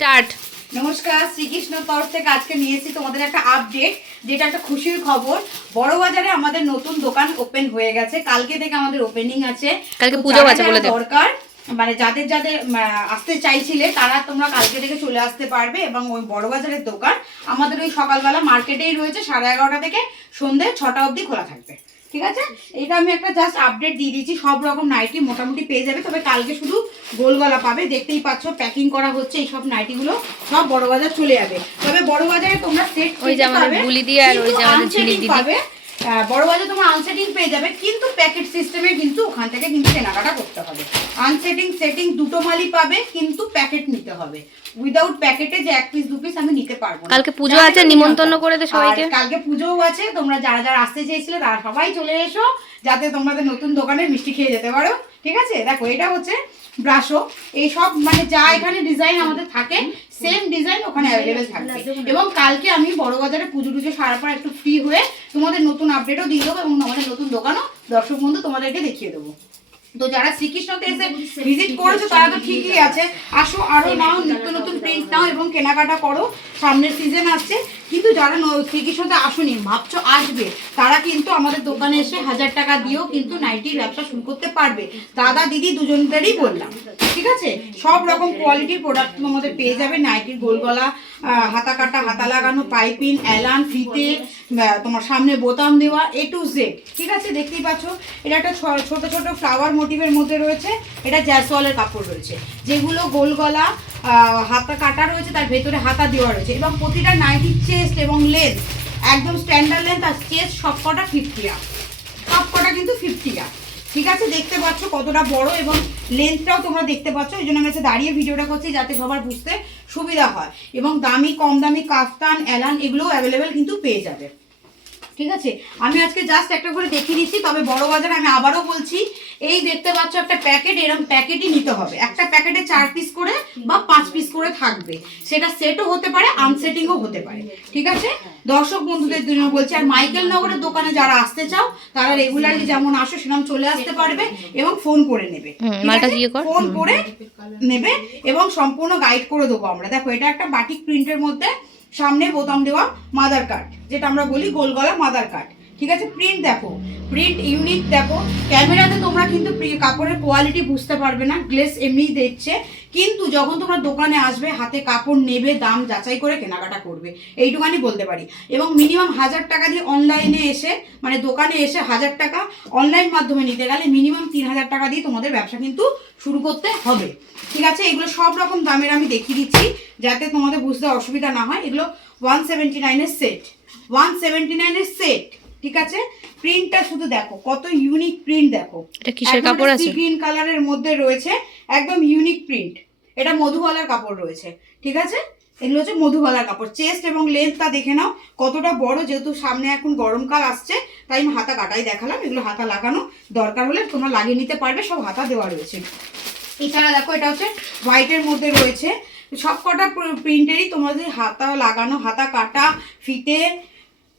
Start. নমস্কার, শ্রীকৃষ্ণ তরফ থেকে আজকে নিয়েছি তোমাদের একটা আপডেট, যেটা একটা খুশির খবর। বড় বাজারে আমাদের নতুন দোকান ওপেন হয়ে গেছে। কালকে থেকে আমাদের ওপেনিং আছে। কালকে পুজো আছে বলে দাও। দরকার মানে যাদের যাদের আসতে চাইছিলে তারা তোমরা কালকে থেকে চলে আসতে পারবে। এবং ওই বড় বাজারের দোকান আমাদের ওই সকালবেলা মার্কেটেই রয়েছে, 11:30 থেকে সন্ধ্যে 6টা অবধি খোলা থাকবে। ঠিক আছে, এটা আমি একটা জাস্ট আপডেট দিয়ে দিয়েছি। সব রকম নাইটি মোটামুটি পেয়ে যাবে, তবে কালকে শুধু গোল গলা পাবে। দেখতেই পাচ্ছ প্যাকিং করা হচ্ছে। এই সব নাইটিগুলো সব বড় বাজার চলে যাবে। তবে বড় বাজারে তোমরা সেট ওই যে আমাদের বুলি দিয়ে আর ওই যে আমাদের ঝিলিক দিদি পাবে। বড় বাজারে তোমরা আনসেটিং পেয়ে যাবে, কিন্তু প্যাকেট সিস্টেমে কিন্তু ওখান থেকে কিন্তু কেনাকাটা করতে হবে। আনসেটিং সেটিং দুটো মালই পাবে, কিন্তু প্যাকেট নিতে হবে। উইদাউট প্যাকেটে যে 1 পিস 2 পিস আমি নিতে পারবো না। কালকে পুজো আছে, নিমন্ত্রণ করে দে সবাইকে। কালকে পুজোও আছে, তোমরা যারা যারা আসতে চেয়েছিলে তারা সবাই চলে এসো, যাতে তোমাদের নতুন দোকানে মিষ্টি খেয়ে যেতে পারো। ঠিক আছে, দেখো এটা হচ্ছে ব্রাশো। এই সব মানে যা এখানে ডিজাইন আমাদের থাকে সেম ডিজাইন ওখানে অ্যাভেলেবেল থাকবে। এবং কালকে আমি বড় বাজারে পুজো টুজো সারার পর একটু ফ্রি হয়ে তোমাদের নতুন আপডেটও দিয়ে দেবো, এবং আমাদের নতুন দোকানও দর্শক বন্ধু তোমাদেরকে দেখিয়ে দেবো। তো যারা শ্রীকৃষ্ণতে এসে ভিজিট করেছো তারা তো ঠিকই আছে, আসো আরো নাও, নিত্য নতুন প্রিন্ট নাও এবং কেনাকাটা করো। সামনের সিজন আসছে। কিন্তু যারা শ্রীকৃষ্ণতে আসুনি, ভাবছো আসবে, তারা কিন্তু আমাদের দোকানে এসে 1000 টাকা দিয়েও কিন্তু নাইটির ব্যবসা শুরু করতে পারবে। দাদা দিদি দুজনদেরই বললাম। ঠিক আছে, সব রকম কোয়ালিটির প্রোডাক্ট তোমাদের পেয়ে যাবে। নাইটির গোল গলা, হাতা কাটা, হাতা লাগানো, পাইপিং, অ্যালান, ফিতে, তোমার সামনে বোতাম দেওয়া, A to Z। ঠিক আছে, দেখতেই পাচ্ছ এটা একটা ছোট ছোট ফ্লাওয়ার মোটিভের মধ্যে রয়েছে। এটা জ্যাসওয়ালের কাপড় রয়েছে, যেগুলো গোল গলা, হাতা কাটা রয়েছে, তার ভেতরে হাতা দেওয়া রয়েছে। এবং প্রতিটা নাইটির চেস্ট এবং লেন্থ একদম স্ট্যান্ডার্ড লেন্থ, আর চেস্ট সবকটা 50 আপ, সবকটা কিন্তু 50 আপ। ঠিক আছে, দেখতে পাচ্ছ কতটা বড়, এবং লেন্থটাও তোমরা দেখতে পাচ্ছ। এই জন্য আমি দাঁড়িয়ে ভিডিওটা করছি যাতে সবার বুঝতে সুবিধা হয়। এবং দামি কম দামি কাফতান, অ্যালান এগুলোও অ্যাভেলেবেল কিন্তু পেয়ে যাবে। ঠিক আছে, আমি আজকে জাস্ট একটা করে দেখিয়ে দিচ্ছি। তবে বড় বাজারে আমি আবারও বলছি, এই দেখতে পাচ্ছ একটা প্যাকেট, এরকম প্যাকেটই নিতে হবে। একটা প্যাকেটে 4 পিস করে বা 5 পিস করে থাকবে। সেটা সেটও হতে পারে, আনসেটিংও হতে পারে। ঠিক আছে, দর্শক বন্ধুদের জন্য বলছি। আর মাইকেল নগরের দোকানে যারা আসতে চাও তারা রেগুলারলি যেমন আসো সেরকম চলে আসতে পারবে, এবং ফোন করে নেবে। ফোন করে নেবে এবং সম্পূর্ণ গাইড করে দেবো আমরা। দেখো এটা একটা বাটিক প্রিন্টের মধ্যে, সামনে বোতাম দেওয়া মাদার কাট, যেটা আমরা বলি গোল গলা মাদার কাট। ঠিক আছে, প্রিন্ট দেখো, প্রিন্ট ইউনিক দেখো। ক্যামেরাতে তোমরা কিন্তু কাপড়ের কোয়ালিটি বুঝতে পারবে না, গ্লেস এমনিই দেখছে। কিন্তু যখন তোমরা দোকানে আসবে, হাতে কাপড় নেবে, দাম যাচাই করে কেনাকাটা করবে, এইটুখানি বলতে পারি। এবং মিনিমাম 1000 টাকা দিয়ে অনলাইনে এসে, মানে দোকানে এসে 1000 টাকা অনলাইন মাধ্যমে নিতে গেলে মিনিমাম 3000 টাকা দিয়ে তোমাদের ব্যবসা কিন্তু শুরু করতে হবে। ঠিক আছে, এগুলো সব রকম দামের আমি দেখিয়ে দিচ্ছি যাতে তোমাদের বুঝতে অসুবিধা না হয়। এগুলো 179 সেট, 179 সেট। ঠিক আছে, প্রিন্টটা শুধু দেখো কত ইউনিক প্রিন্ট। দেখো এটা কিসের কাপড় আছে? গ্রিন কালারের মধ্যে রয়েছে, একদম ইউনিক প্রিন্ট। এটা মধুবালার কাপড় রয়েছে। ঠিক আছে, এগুলো হচ্ছে মধুবালার কাপড়। চেস্ট এবং লেন্থটা দেখে নাও কতটা বড়। যেহেতু সামনে এখন গরমকাল আসছে, তাই আমি হাতা কাটাই দেখালাম। এগুলো হাতা লাগানো, দরকার হলে তোমরা লাগিয়ে নিতে পারবে, সব হাতা দেওয়া রয়েছে। এছাড়া দেখো এটা হচ্ছে হোয়াইটের মধ্যে রয়েছে। সব কটা প্রিন্টেরই তোমাদের হাতা লাগানো, হাতা কাটা, ফিতে,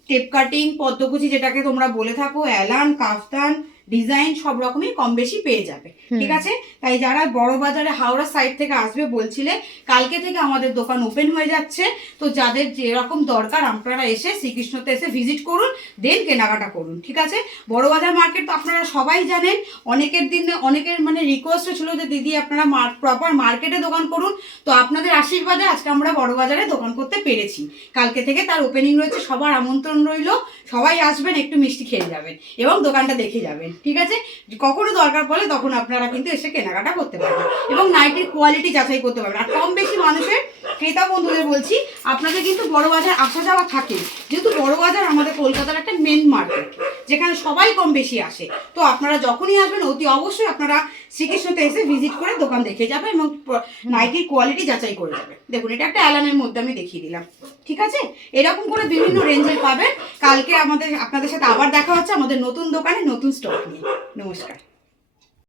টেপ কাটিং, পদ্মকুচি যেটাকে তোমরা বলে থাকো, অ্যালান, কাফতান, ডিজাইন সব রকমই কম বেশি পেয়ে যাবে। ঠিক আছে, তাই যারা বড় বাজারে হাওড়া সাইড থেকে আসবে বলছিলে, কালকে থেকে আমাদের দোকান ওপেন হয়ে যাচ্ছে। তো যাদের যেরকম দরকার আপনারা এসে শ্রীকৃষ্ণতে এসে ভিজিট করুন, দেন কেনাকাটা করুন। ঠিক আছে, বড় বাজার মার্কেট তো আপনারা সবাই জানেন। অনেকের মানে রিকোয়েস্ট ছিল যে দিদি আপনারা প্রপার মার্কেটে দোকান করুন। তো আপনাদের আশীর্বাদে আজকে আমরা বড় বাজারে দোকান করতে পেরেছি। কালকে থেকে তার ওপেনিং রয়েছে, সবার আমন্ত্রণ রইল। সবাই আসবেন, একটু মিষ্টি খেয়ে যাবেন এবং দোকানটা দেখে যাবেন। ঠিক আছে, কখনো দরকার পড়লে তখন আপনারা কিন্তু এসে কেনাকাটা করতে পারবেন এবং নাইটির কোয়ালিটি যাচাই করতে পারবেন। আর কম বেশি মানুষের ক্রেতা বন্ধুদের বলছি, আপনাদের কিন্তু বড় বাজার আসা যাওয়া থাকে। যেহেতু বড় বাজার আমাদের কলকাতার একটা মেন মার্কেট, যেখানে সবাই কম বেশি আসে। তো আপনারা যখনই আসবেন অতি অবশ্যই আপনারা শ্রীকৃষ্ণতে এসে ভিজিট করে দোকান দেখে যাবেন এবং নাইটির কোয়ালিটি যাচাই করে যাবেন। দেখুন এটা একটা অ্যালানের মধ্যে আমি দেখিয়ে দিলাম। ঠিক আছে, এরকম করে বিভিন্ন রেঞ্জের পাবেন। কালকে আপনাদের সাথে আবার দেখা হচ্ছে আমাদের নতুন দোকানে নতুন স্টক নিয়ে। নমস্কার।